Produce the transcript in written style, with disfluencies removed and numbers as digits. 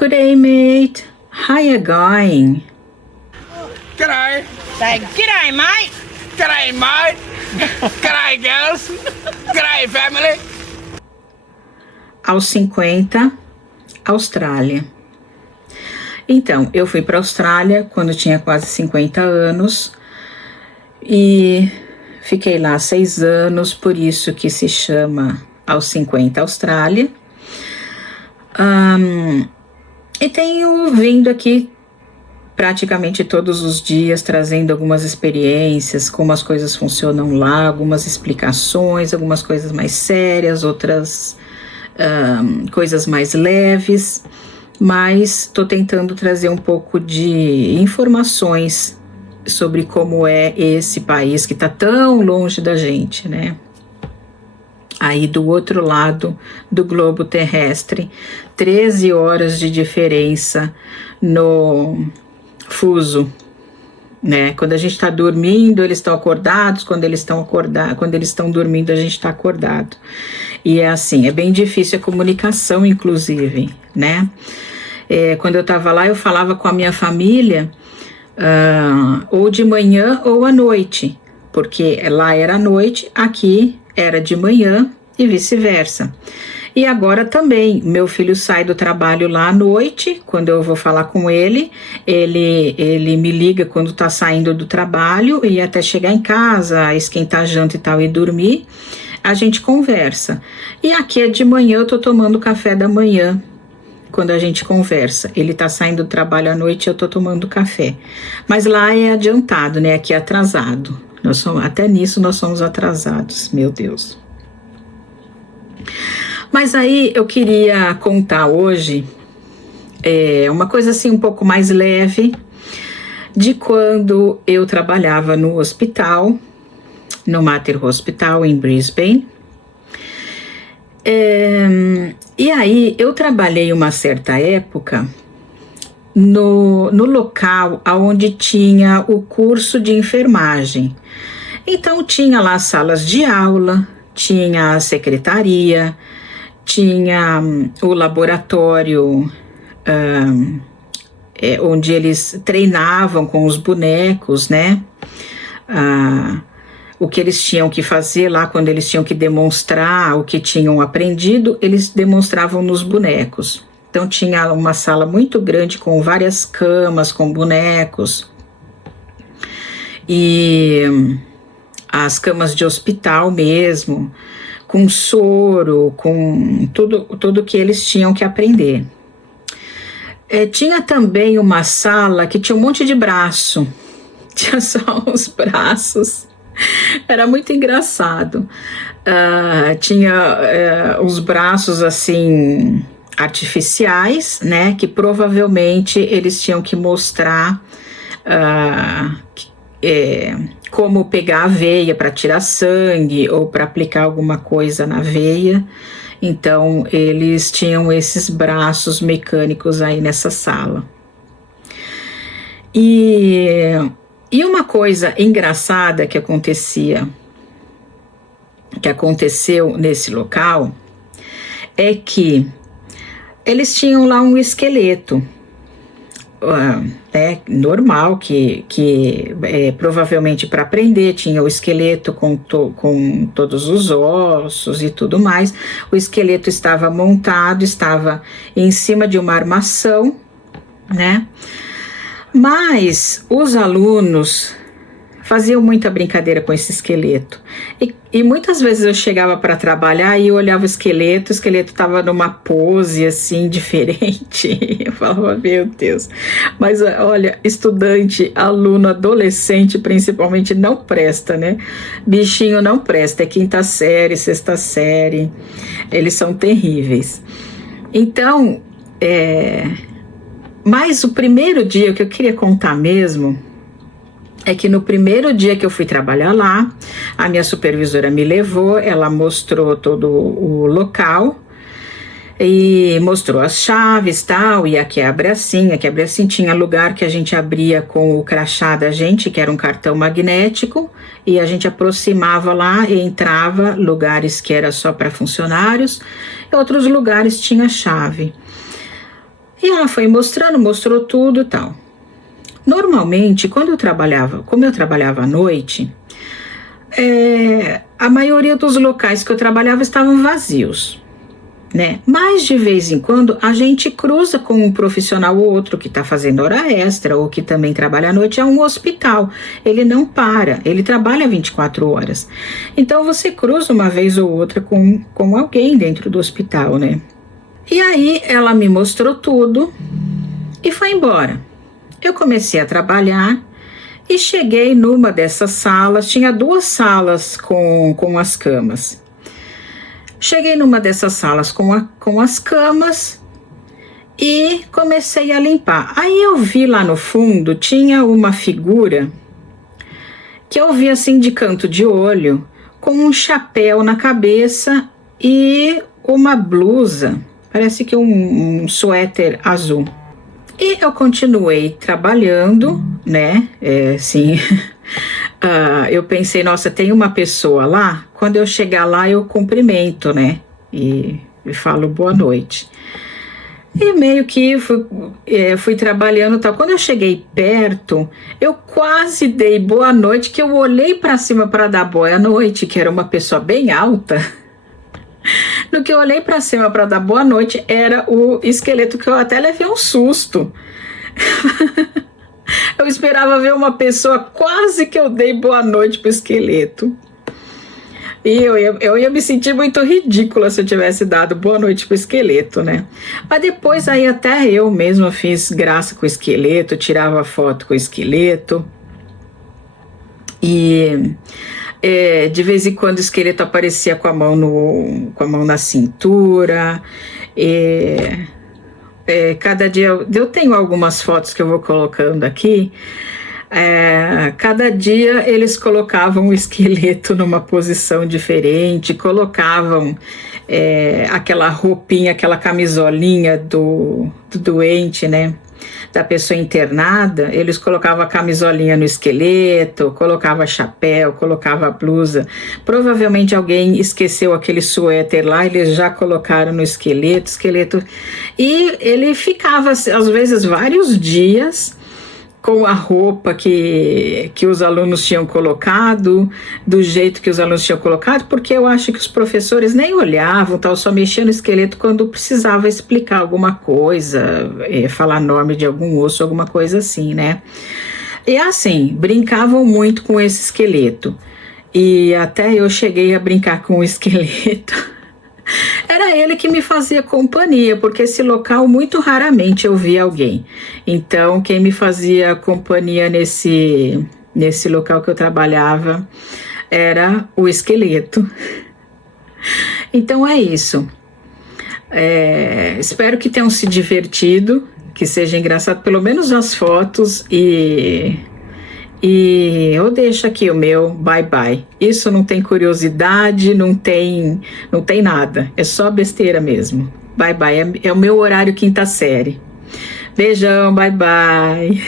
Good day, mate. How you going? G'day. Say, g'day, mate. G'day, mate. G'day, girls. G'day, family. Aos 50, Austrália. Então, eu fui para a Austrália quando tinha quase 50 anos e fiquei lá 6 anos, por isso que se chama Aos 50 Austrália. E tenho vindo aqui praticamente todos os dias, trazendo algumas experiências, como as coisas funcionam lá, algumas explicações, algumas coisas mais sérias, outras coisas mais leves, mas estou tentando trazer um pouco de informações sobre como é esse país que está tão longe da gente, né? Aí do outro lado do globo terrestre, 13 horas de diferença no fuso, né? Quando a gente está dormindo, eles estão acordados, quando eles estão dormindo, a gente está acordado. E é assim, é bem difícil a comunicação, inclusive, né? Quando eu estava lá, eu falava com a minha família ou de manhã ou à noite, porque lá era à noite, aqui era de manhã e vice-versa. E agora também, meu filho sai do trabalho lá à noite, quando eu vou falar com ele me liga quando tá saindo do trabalho e até chegar em casa, esquentar a janta e tal e dormir, a gente conversa. E aqui é de manhã, eu tô tomando café da manhã, quando a gente conversa. Ele tá saindo do trabalho à noite, eu tô tomando café. Mas lá é adiantado, né? Aqui é atrasado. Até nisso nós somos atrasados, meu Deus. Mas aí eu queria contar hoje uma coisa assim um pouco mais leve de quando eu trabalhava no hospital, no Mater Hospital em Brisbane. E aí eu trabalhei uma certa época no local onde tinha o curso de enfermagem. Então tinha lá salas de aula, tinha a secretaria, tinha o laboratório onde eles treinavam com os bonecos, né? O que eles tinham que fazer lá, quando eles tinham que demonstrar o que tinham aprendido, eles demonstravam nos bonecos. Então tinha uma sala muito grande com várias camas, com bonecos. E as camas de hospital mesmo, com soro, com tudo que eles tinham que aprender. Tinha também uma sala que tinha um monte de braço, tinha só os braços, era muito engraçado. Tinha os braços assim artificiais, né, que provavelmente eles tinham que mostrar como pegar a veia para tirar sangue ou para aplicar alguma coisa na veia. Então eles tinham esses braços mecânicos aí nessa sala. E uma coisa engraçada que aconteceu nesse local é que eles tinham lá um esqueleto normal, que provavelmente para aprender, tinha o esqueleto com todos os ossos e tudo mais. O esqueleto estava montado, estava em cima de uma armação, né? Mas os alunos faziam muita brincadeira com esse esqueleto. E muitas vezes eu chegava para trabalhar e eu olhava o esqueleto estava numa pose assim diferente. Eu falava, meu Deus. Mas olha, estudante, aluno, adolescente principalmente não presta, né? Bichinho não presta, é 5ª série, 6ª série. Eles são terríveis. Então, mas o primeiro dia que eu queria contar mesmo é que no primeiro dia que eu fui trabalhar lá, a minha supervisora me levou, ela mostrou todo o local e mostrou as chaves e tal, e aqui abre assim, tinha lugar que a gente abria com o crachá da gente, que era um cartão magnético, e a gente aproximava lá e entrava, lugares que era só para funcionários, e outros lugares tinha chave. E ela foi mostrando, mostrou tudo e tal. Normalmente, como eu trabalhava à noite, a maioria dos locais que eu trabalhava estavam vazios, né? Mas de vez em quando a gente cruza com um profissional ou outro que está fazendo hora extra ou que também trabalha à noite. É um hospital, ele não para, ele trabalha 24 horas. Então você cruza uma vez ou outra com alguém dentro do hospital, né? E aí ela me mostrou tudo e foi embora. Eu comecei a trabalhar e cheguei numa dessas salas, tinha 2 salas com as camas. Cheguei numa dessas salas com as camas e comecei a limpar. Aí eu vi lá no fundo, tinha uma figura que eu vi assim de canto de olho, com um chapéu na cabeça e uma blusa, parece que um suéter azul. E eu continuei trabalhando, né? Sim. Eu pensei, nossa, tem uma pessoa lá. Quando eu chegar lá, eu cumprimento, né? E falo boa noite. E meio que fui trabalhando e tal. Quando eu cheguei perto, eu quase dei boa noite, que eu olhei para cima para dar boa noite, que era uma pessoa bem alta. No que eu olhei para cima para dar boa noite, era o esqueleto, que eu até levei um susto. Eu esperava ver uma pessoa, quase que eu dei boa noite pro esqueleto. E eu ia me sentir muito ridícula se eu tivesse dado boa noite pro esqueleto, né? Mas depois aí até eu mesma fiz graça com o esqueleto, tirava foto com o esqueleto. E de vez em quando o esqueleto aparecia com a mão na cintura. Cada dia eu tenho algumas fotos que eu vou colocando aqui. Cada dia eles colocavam o esqueleto numa posição diferente, colocavam aquela roupinha, aquela camisolinha do doente, né? Da pessoa internada. Eles colocavam a camisolinha no esqueleto, colocava chapéu, colocava blusa. Provavelmente alguém esqueceu aquele suéter lá, eles já colocaram no esqueleto. E ele ficava, às vezes, vários dias com a roupa que os alunos tinham colocado, do jeito que os alunos tinham colocado, porque eu acho que os professores nem olhavam, tal, só mexiam no esqueleto quando precisava explicar alguma coisa, falar nome de algum osso, alguma coisa assim, né? E assim, brincavam muito com esse esqueleto. E até eu cheguei a brincar com o esqueleto. Era ele que me fazia companhia, porque esse local muito raramente eu via alguém. Então, quem me fazia companhia nesse local que eu trabalhava era o esqueleto. Então é isso. Espero que tenham se divertido, que seja engraçado, pelo menos as fotos, e eu deixo aqui o meu bye bye. Isso não tem curiosidade, não tem nada. É só besteira mesmo. Bye bye. É o meu horário quinta série. Beijão, bye bye.